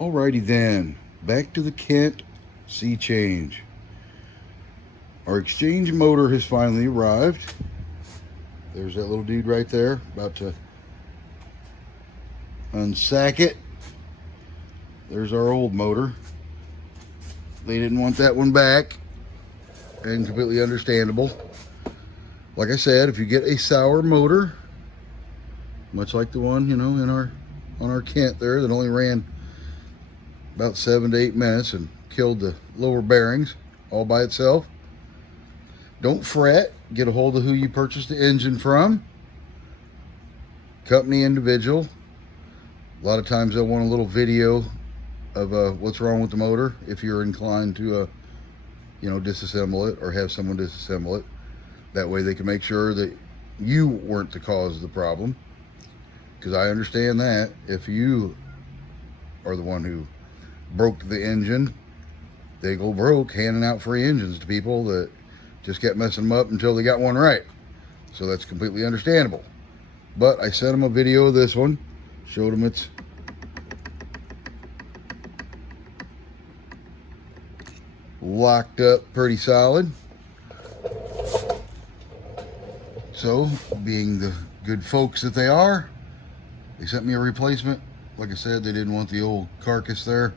Alrighty then, back to the Kent Sea Change. Our exchange motor has finally arrived. There's that little dude right there, about to unsack it. There's our old motor. They didn't want that one back, and completely understandable. Like I said, if you get a sour motor, much like the one, in on our Kent there that only ran about 7 to 8 minutes and killed the lower bearings all by itself, don't fret. Get a hold of who you purchased the engine from. Company, individual. A lot of times they'll want a little video of what's wrong with the motor if you're inclined to disassemble it or have someone disassemble it. That way they can make sure that you weren't the cause of the problem, because I understand that if you are the one who broke the engine, they go broke handing out free engines to people that just kept messing them up until they got one right. So that's completely understandable. But I sent them a video of this one, showed them it's locked up pretty solid. So, being the good folks that they are, they sent me a replacement. Like I said, they didn't want the old carcass there.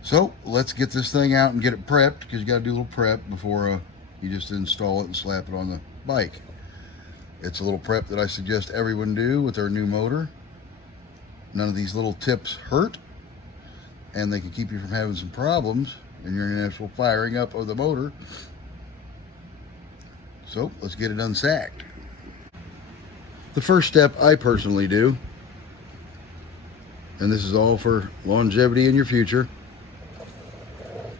So, let's get this thing out and get it prepped, because you got to do a little prep before you just install it and slap it on the bike. It's a little prep that I suggest everyone do with their new motor. None of these little tips hurt, and they can keep you from having some problems in your initial firing up of the motor. So let's get it unsacked. The first step I personally do, and this is all for longevity in your future,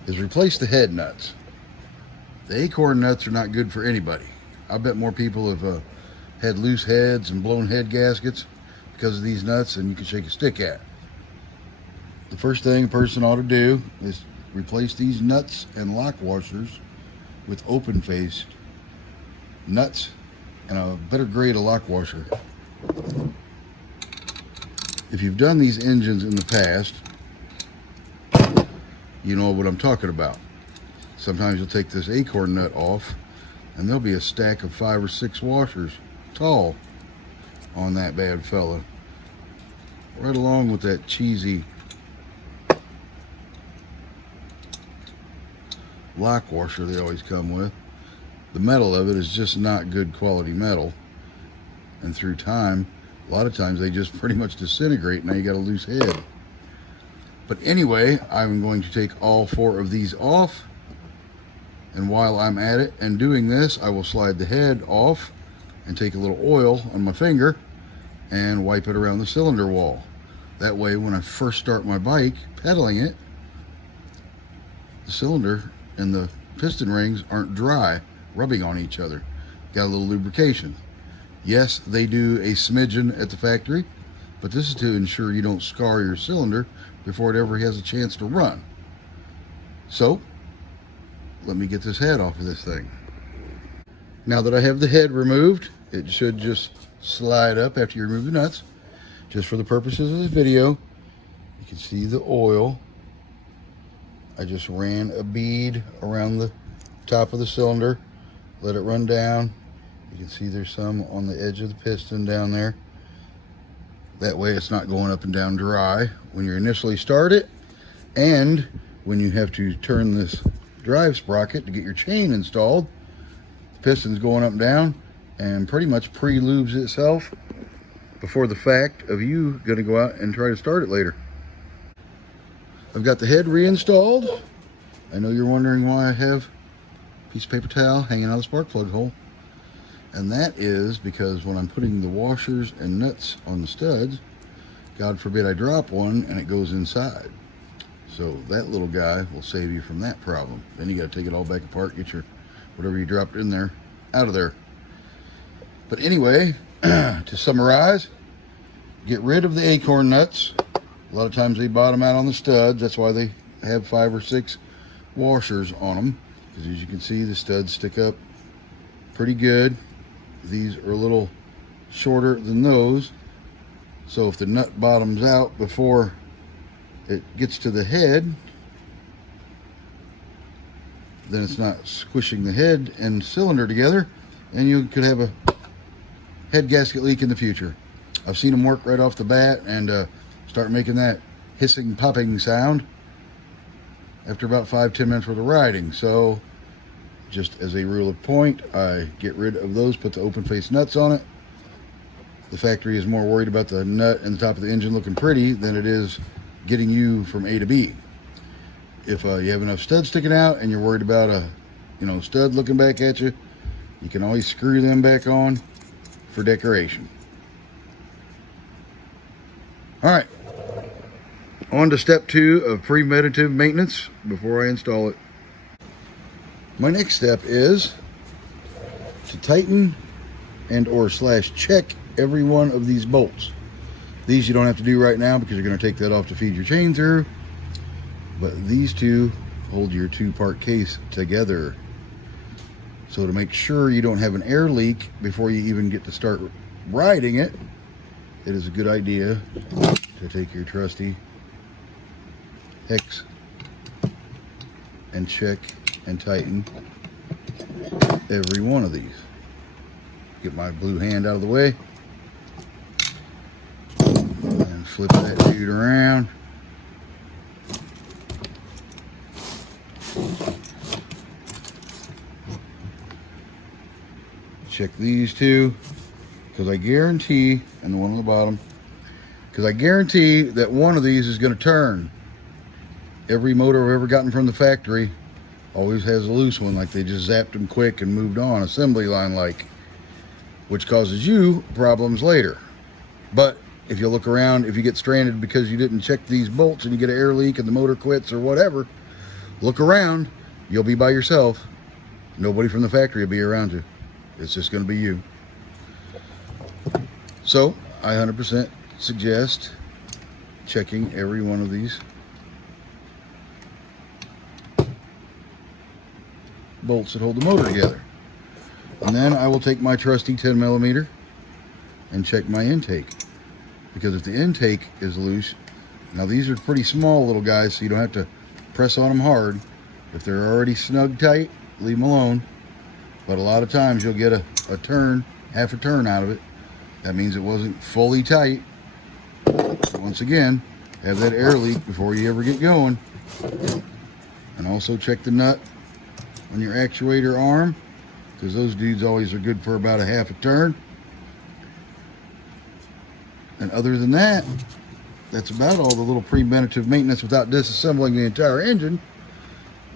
is replace the head nuts. The acorn nuts are not good for anybody. I bet more people have had loose heads and blown head gaskets because of these nuts than you can shake a stick at. The first thing a person ought to do is replace these nuts and lock washers with open-faced nuts and a better grade of lock washer. If you've done these engines in the past, you know what I'm talking about. Sometimes you'll take this acorn nut off and there'll be a stack of 5 or 6 washers tall on that bad fella, right along with that cheesy lock washer they always come with. The metal of it is just not good quality metal, and through time, a lot of times they just pretty much disintegrate and now you got a loose head. But anyway, I'm going to take all 4 of these off, and while I'm at it and doing this, I will slide the head off and take a little oil on my finger and wipe it around the cylinder wall. That way when I first start my bike pedaling it, the cylinder and the piston rings aren't dry, rubbing on each other. Got a little lubrication. Yes, they do a smidgen at the factory, but this is to ensure you don't scar your cylinder before it ever has a chance to run. So, let me get this head off of this thing. Now that I have the head removed, it should just slide up after you remove the nuts. Just for the purposes of this video, you can see the oil. I just ran a bead around the top of the cylinder, let it run down. You can see there's some on the edge of the piston down there. That way it's not going up and down dry when you initially start it, and when you have to turn this drive sprocket to get your chain installed, the piston's going up and down and pretty much pre-lubes itself before the fact of you going to go out and try to start it later. I've got the head reinstalled. I know you're wondering why I have a piece of paper towel hanging out of the spark plug hole. And that is because when I'm putting the washers and nuts on the studs, God forbid I drop one and it goes inside. So that little guy will save you from that problem. Then you got to take it all back apart, get your whatever you dropped in there out of there. But anyway, to summarize, get rid of the acorn nuts. A lot of times they bottom out on the studs. That's why they have 5 or 6 washers on them, because as you can see, the studs stick up pretty good. These are a little shorter than those, so if the nut bottoms out before it gets to the head, then it's not squishing the head and cylinder together, and you could have a head gasket leak in the future. I've seen them work right off the bat and start making that hissing, popping sound after about 5-10 minutes worth of riding. So just as a rule of point, I get rid of those, put the open face nuts on it. The factory is more worried about the nut and the top of the engine looking pretty than it is getting you from A to B. If you have enough studs sticking out and you're worried about a stud looking back at you, you can always screw them back on for decoration. All right, on to step 2 of preventative maintenance before I install it. My next step is to tighten and or / check every one of these bolts. These you don't have to do right now because you're going to take that off to feed your chain through. But these two hold your 2-part case together. So to make sure you don't have an air leak before you even get to start riding it, it is a good idea to take your trusty hex and check and tighten every one of these. Get my blue hand out of the way and flip that dude around. Check these two, because I guarantee, and the one on the bottom, because I guarantee that one of these is going to turn. Every motor I've ever gotten from the factory always has a loose one, like they just zapped them quick and moved on, assembly line like, which causes you problems later. But if you look around, if you get stranded because you didn't check these bolts and you get an air leak and the motor quits or whatever, look around, you'll be by yourself. Nobody from the factory will be around you. It's just going to be you. So I 100% suggest checking every one of these bolts that hold the motor together. And then I will take my trusty 10mm and check my intake. Because if the intake is loose, now these are pretty small little guys, so you don't have to press on them hard. If they're already snug tight, leave them alone. But a lot of times you'll get a turn, half a turn out of it. That means it wasn't fully tight. Once again, have that air leak before you ever get going. And also check the nut on your actuator arm, because those dudes always are good for about a half a turn. And other than that, that's about all the little preventative maintenance without disassembling the entire engine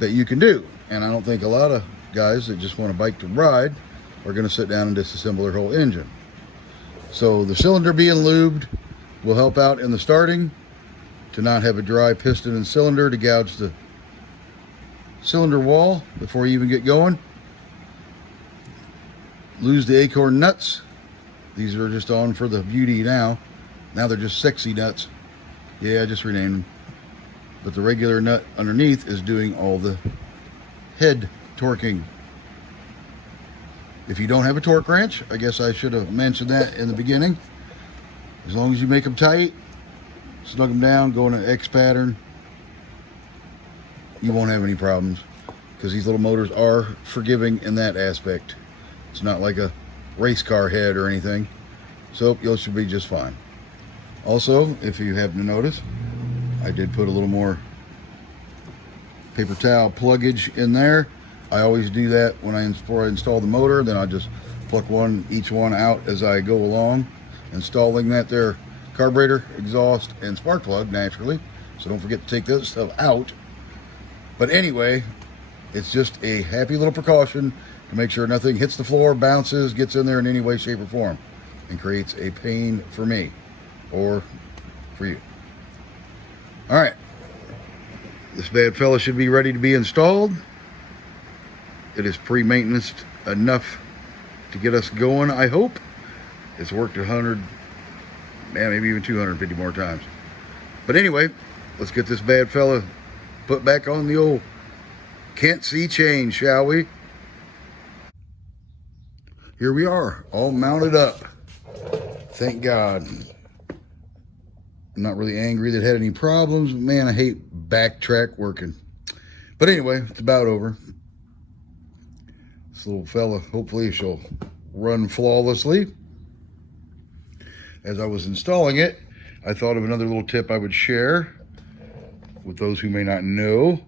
that you can do. And I don't think a lot of guys that just want a bike to ride are going to sit down and disassemble their whole engine. So the cylinder being lubed will help out in the starting, to not have a dry piston and cylinder to gouge the cylinder wall before you even get going. Lose the acorn nuts. These are just on for the beauty now. Now they're just sexy nuts. Yeah, I just renamed them. But the regular nut underneath is doing all the head torquing. If you don't have a torque wrench, I guess I should have mentioned that in the beginning. As long as you make them tight, snug them down, go in an X pattern, you won't have any problems, because these little motors are forgiving in that aspect. It's not like a race car head or anything, so you should be just fine. Also, if you happen to notice, I did put a little more paper towel pluggage in there. I always do that before I install the motor. Then I just pluck each one out as I go along, installing that there carburetor, exhaust, and spark plug naturally. So don't forget to take that stuff out. But anyway, it's just a happy little precaution to make sure nothing hits the floor, bounces, gets in there in any way, shape, or form, and creates a pain for me or for you. All right, this bad fella should be ready to be installed. It is pre-maintenance enough to get us going, I hope. It's worked 100, maybe even 250 more times. But anyway, let's get this bad fella put back on the old can't see chain, shall we? Here we are, all mounted up. Thank God. I'm not really angry that it had any problems. Man, I hate backtrack working. But anyway, it's about over. This little fella, hopefully she'll run flawlessly. As I was installing it, I thought of another little tip I would share with those who may not know.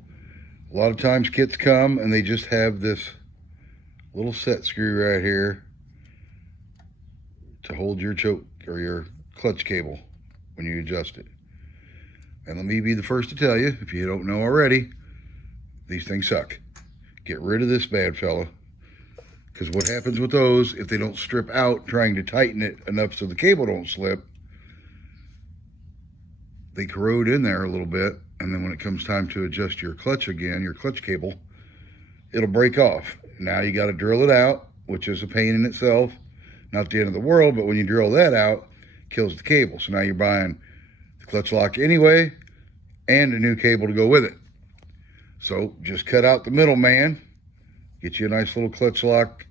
A lot of times kits come and they just have this little set screw right here to hold your choke or your clutch cable when you adjust it. And let me be the first to tell you, if you don't know already, these things suck. Get rid of this bad fella. Because what happens with those, if they don't strip out trying to tighten it enough so the cable don't slip, they corrode in there a little bit, and then when it comes time to adjust your clutch again, your clutch cable, it'll break off. Now you got to drill it out, which is a pain in itself. Not the end of the world, but when you drill that out, it kills the cable. So now you're buying the clutch lock anyway, and a new cable to go with it. So just cut out the middleman, get you a nice little clutch lock,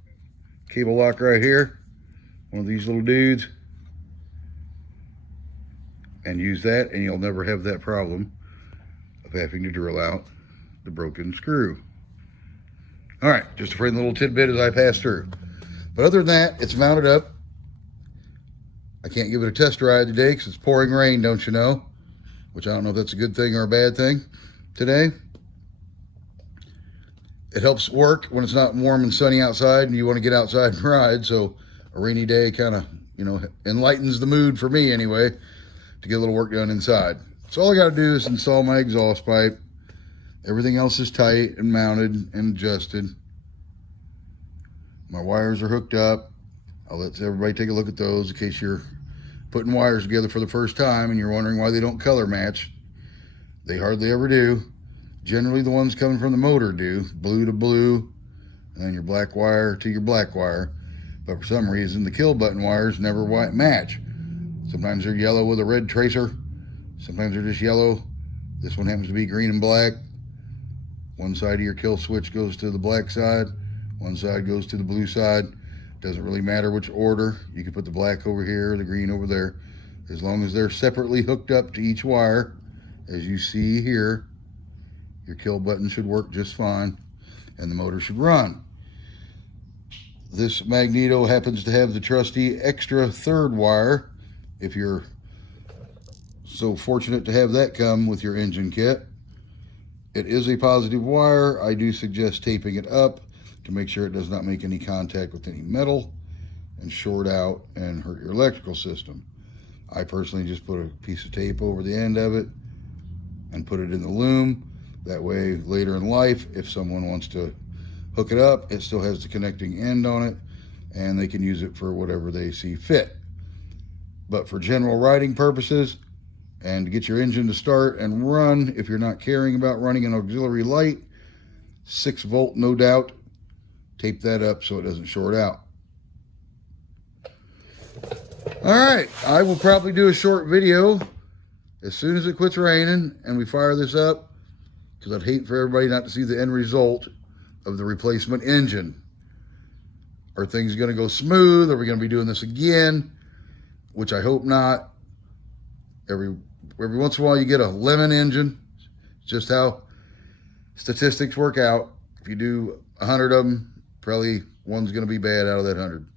cable lock right here, one of these little dudes, and use that, and you'll never have that problem of having to drill out the broken screw. All right, just a friendly little tidbit as I pass through. But other than that, it's mounted up. I can't give it a test ride today because it's pouring rain, don't you know? Which I don't know if that's a good thing or a bad thing today. It helps work when it's not warm and sunny outside and you want to get outside and ride. So a rainy day kind of, enlightens the mood for me anyway, to get a little work done inside. So all I got to do is install my exhaust pipe. Everything else is tight and mounted and adjusted. My wires are hooked up. I'll let everybody take a look at those in case you're putting wires together for the first time and you're wondering why they don't color match. They hardly ever do. Generally the ones coming from the motor do, blue to blue, and then your black wire to your black wire. But for some reason, the kill button wires never match. Sometimes they're yellow with a red tracer. Sometimes they're just yellow. This one happens to be green and black. One side of your kill switch goes to the black side. One side goes to the blue side. Doesn't really matter which order. You can put the black over here, the green over there. As long as they're separately hooked up to each wire, as you see here, your kill button should work just fine and the motor should run. This magneto happens to have the trusty extra third wire. If you're so fortunate to have that come with your engine kit, it is a positive wire. I do suggest taping it up to make sure it does not make any contact with any metal and short out and hurt your electrical system. I personally just put a piece of tape over the end of it and put it in the loom. That way, later in life, if someone wants to hook it up, it still has the connecting end on it, and they can use it for whatever they see fit. But for general riding purposes, and to get your engine to start and run, if you're not caring about running an auxiliary light, 6 volt, no doubt, tape that up so it doesn't short out. All right, I will probably do a short video as soon as it quits raining and we fire this up, because I'd hate for everybody not to see the end result of the replacement engine. Are things going to go smooth? Are we going to be doing this again? Which I hope not. Every once in a while you get a lemon engine. It's just how statistics work out. If you do 100 of them, probably one's going to be bad out of that 100.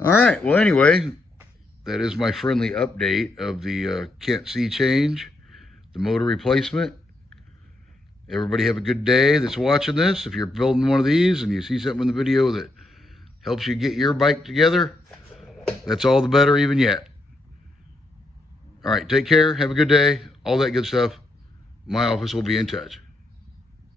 All right, well anyway, that is my friendly update of the Kent Sea change, the motor replacement. Everybody have a good day that's watching this. If you're building one of these and you see something in the video that helps you get your bike together, that's all the better even yet. All right, take care, have a good day, all that good stuff. My office will be in touch.